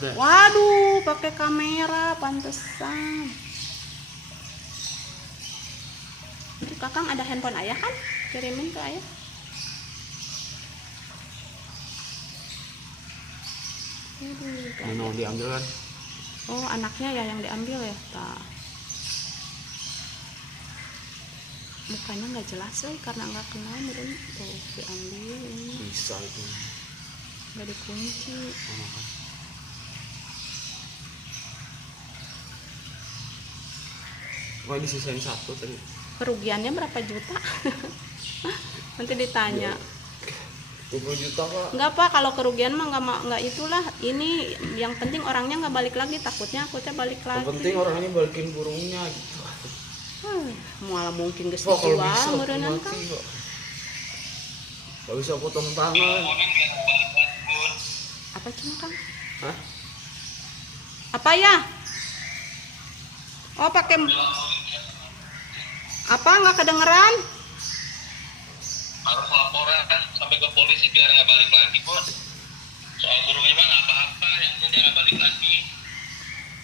Waduh, pakai kamera pantesan. Kakang ada handphone ayah kan? Kirimin ke ayah. Ini mau diambil kan? Oh, anaknya ya yang diambil ya. Mukanya nggak jelas karena nggak kenal, mungkin tuh diambil ini. Bisa itu. Nggak dikunci. Wah, disisain satu tadi. Kerugiannya berapa juta? Nanti ditanya. 20 juta Pak. Enggak Pak, kalau kerugian mah nggak itulah. Ini yang penting orangnya nggak balik lagi. Takutnya aku balik lagi. Yang penting orangnya balikin burungnya gitu. Malah mungkin geus Kalau dijual bisa meureunnan kan. Kalau bisa potong tangan. Apa cuma Kang? Hah? Apa ya? Oh, pakai apa nggak kedengeran? Harus laporan sampai ke polisi biar nggak balik lagi pun. Soal burungnya mah nggak apa-apa, yang penting nggak balik lagi.